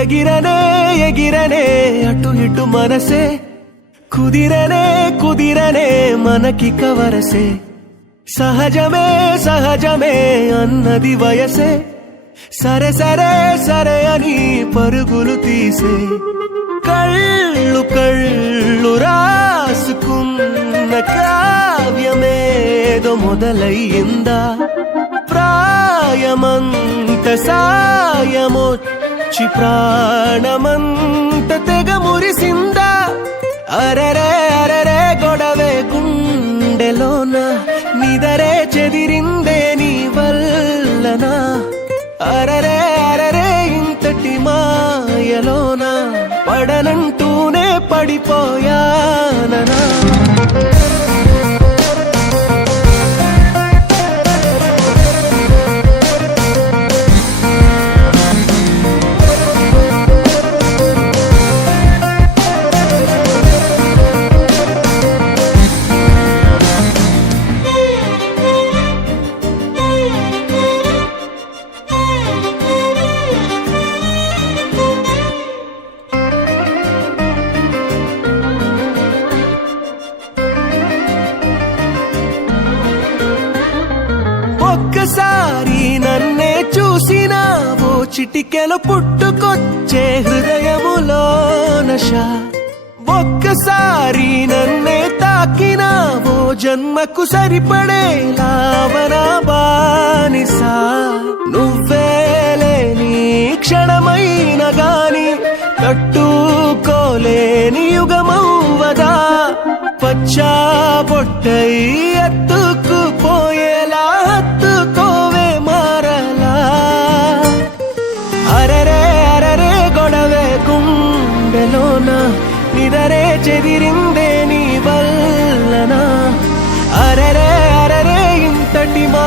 ఎగిరనే ఎగిరనే అటు ఇటు మనసే కుదిరనే కుదిరనే మనకి కవరసే సహజమే సహజమే అన్నది వయసే సరే సరే సరే అని పరుగులు తీసే కళ్ళు కళ్ళు రాసుకున్న కావ్యమేదో మొదలయ్యిందా ప్రాయమంత సాయమొచ్చి ప్రాణమంత తెగ మురిసిందా అరరే అరరే గొడవే గుండెలోన నిదరే చెదిరిందే నీ వల్లనా అరరే అరరే ఇంతటి మాయలోన పడనంటూనే పడిపోయాననా ఒక్కసారి నన్నే చూసినావో చిటికెలు పుట్టుకొచ్చే హృదయములో నశ ఒక్కసారి నన్నే తాకినావో జన్మకు సరిపడే లావనా బానిసా నువ్వేలేని క్షణమైన గాని తట్టుకోలేని యుగమవ్వదా పచ్చా పొట్టై ఎత్తుకుపోయేలా హత్తుకోవే మారలా అరరే అరరే గొడవే గుండెలోన నిదరే చెదిరిందే నీ వల్లనా అరరే అరరే ఇంతటి మా